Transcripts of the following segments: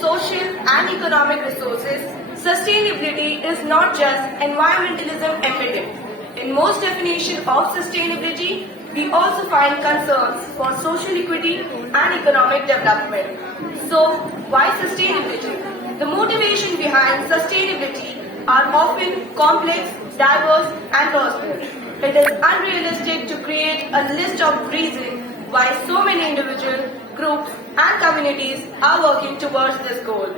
social and economic resources, sustainability is not just environmentalism embedded. In most definitions of sustainability, we also find concerns for social equity and economic development. So, why sustainability? The motivation behind sustainability are often complex, diverse, and personal. It is unrealistic to create a list of reasons why so many individuals, groups, and communities are working towards this goal.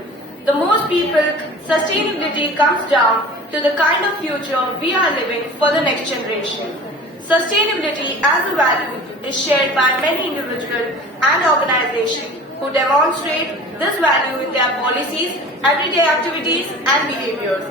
The most people, sustainability comes down to the kind of future we are living for the next generation. Sustainability as a value is shared by many individuals and organizations who demonstrate this value in their policies, everyday activities, and behaviors.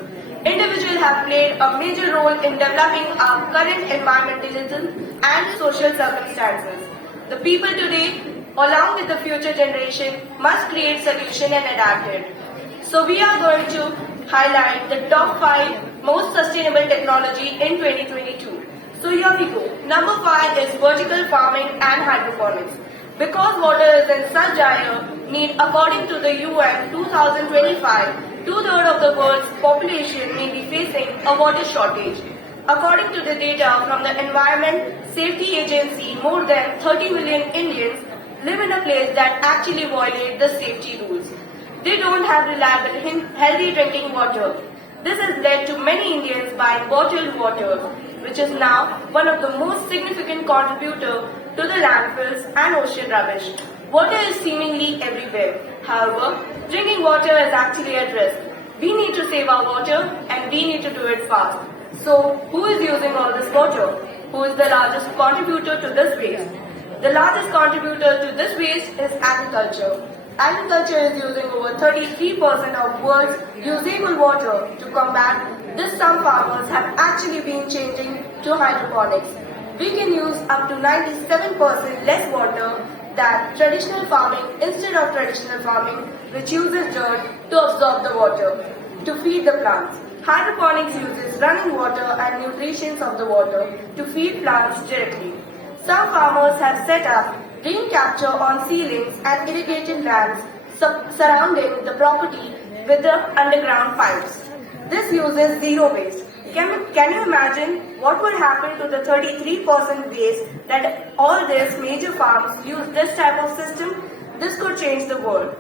Individuals have played a major role in developing our current environmentalism and social circumstances. The people today, along with the future generation, must create solutions and adapt it. So we are going to highlight the top 5 most sustainable technology in 2022. So here we go. Number 5 is vertical farming and hydroponics. Because water is in such dire need, according to the UN 2025, two-thirds of the world's population may be facing a water shortage. According to the data from the Environment Safety Agency, more than 30 million Indians live in a place that actually violate the safety rules. They don't have reliable, healthy drinking water. This has led to many Indians buying bottled water, which is now one of the most significant contributors to the landfills and ocean rubbish. Water is seemingly everywhere. However, drinking water is actually at risk. We need to save our water and we need to do it fast. So, who is using all this water? Who is the largest contributor to this waste? The largest contributor to this waste is agriculture. Agriculture is using over 33% of world's usable water. To combat this, some farmers have actually been changing to hydroponics. We can use up to 97% less water than traditional farming instead of traditional farming, which uses dirt to absorb the water to feed the plants. Hydroponics uses running water and nutrients of the water to feed plants directly. Some farmers have set up rain capture on ceilings and irrigated lands surrounding the property with the underground pipes. This uses zero waste. Can you imagine what would happen to the 33% waste that all these major farms use this type of system? This could change the world.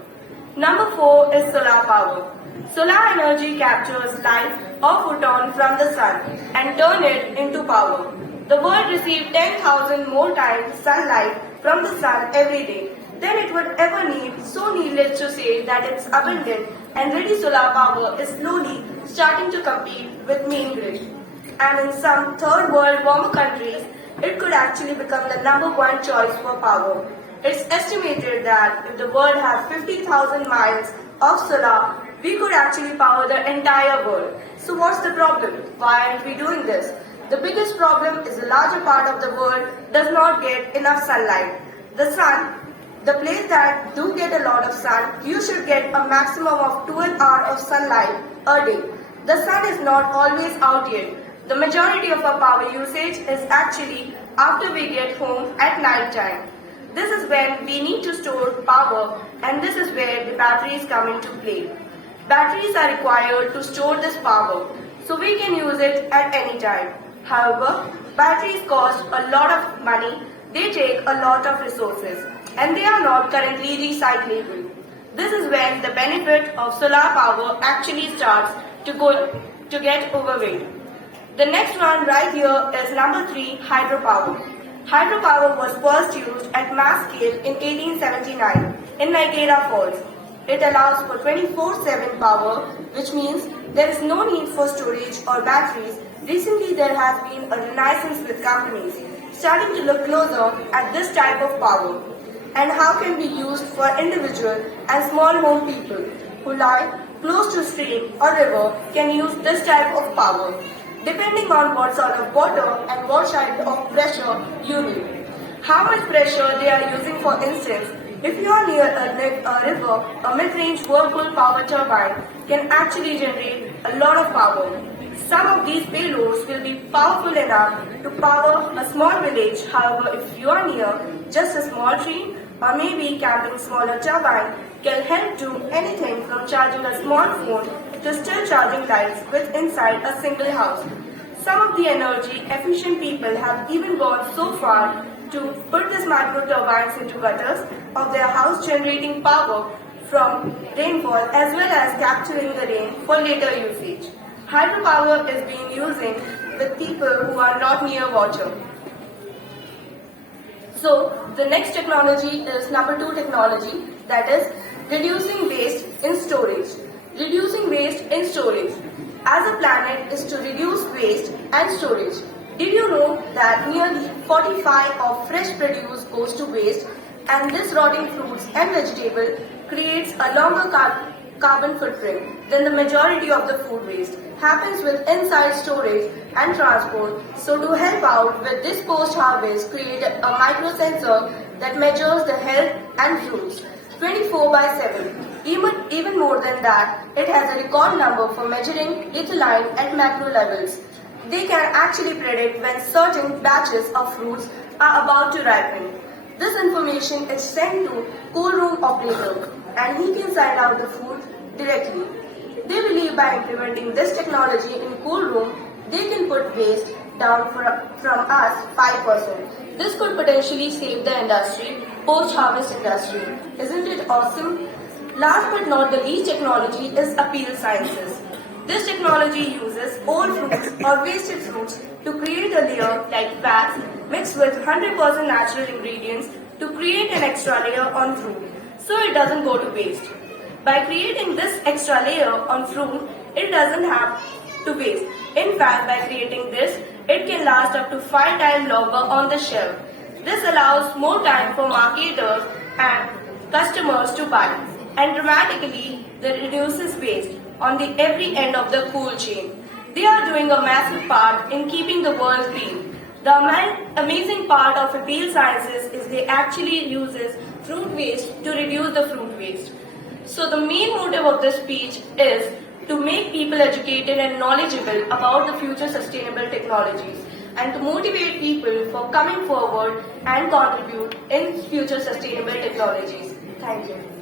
Number 4 is solar power. Solar energy captures light or photon from the sun and turn it into power. The world receives 10,000 more times sunlight from the sun every day than it would ever need, so needless to say that its abundant and ready solar power is slowly starting to compete with main grid. And in some third world warmer countries, it could actually become the number 1 choice for power. It's estimated that if the world had 50,000 miles of solar, we could actually power the entire world. So what's the problem? Why aren't we doing this? The biggest problem is a larger part of the world does not get enough sunlight. The sun, the place that do get a lot of sun, you should get a maximum of 12 hours of sunlight a day. The sun is not always out yet. The majority of our power usage is actually after we get home at night time. This is when we need to store power, and this is where the batteries come into play. Batteries are required to store this power, so we can use it at any time. However, batteries cost a lot of money, they take a lot of resources, and they are not currently recyclable. This is when the benefit of solar power actually starts to get overweight. The next one right here is number 3, hydropower. Hydropower was first used at mass scale in 1879 in Niagara Falls. It allows for 24/7 power, which means there is no need for storage or batteries. Recently, there has been a renaissance with companies starting to look closer at this type of power and how can be used for individual and small home people who live close to stream or river can use this type of power, depending on what sort of water and what type of pressure you need. How much pressure they are using, for instance, if you are near a river, a mid-range whirlpool power turbine can actually generate a lot of power. Some of these payloads will be powerful enough to power a small village. However, if you are near just a small tree or maybe camping smaller turbine, can help do anything from charging a smartphone to still charging lights with inside a single house. Some of the energy efficient people have even gone so far to put these micro turbines into gutters of their house, generating power from rainfall as well as capturing the rain for later usage. Hydropower is being using with people who are not near water. So the next technology is number 2 technology, that is reducing waste in storage. Reducing waste in storage. As a planet is to reduce waste and storage. Did you know that nearly 45% of fresh produce goes to waste, and this rotting fruits and vegetable creates a longer carbon footprint than the majority of the food waste happens with inside storage and transport. So to help out with this post-harvest, create a micro sensor that measures the health and fruits 24/7. Even more than that, it has a record number for measuring ethylene at macro levels. They can actually predict when certain batches of fruits are about to ripen. This information is sent to cool room operator and he can send out the food directly. They believe by implementing this technology in cool room, they can put waste down from us 5%. This could potentially save the industry, post-harvest industry. Isn't it awesome? Last but not the least technology is appeal sciences. This technology uses old fruits or wasted fruits to create a layer like wax mixed with 100% natural ingredients to create an extra layer on fruit so it doesn't go to waste. By creating this extra layer on fruit, it doesn't have to waste. In fact, by creating this, it can last up to 5 times longer on the shelf. This allows more time for marketers and customers to buy, and dramatically reduces waste on the every end of the cool chain. They are doing a massive part in keeping the world clean. The amazing part of appeal sciences is they actually uses fruit waste to reduce the fruit waste. So the main motive of this speech is to make people educated and knowledgeable about the future sustainable technologies and to motivate people for coming forward and contribute in future sustainable technologies. Thank you.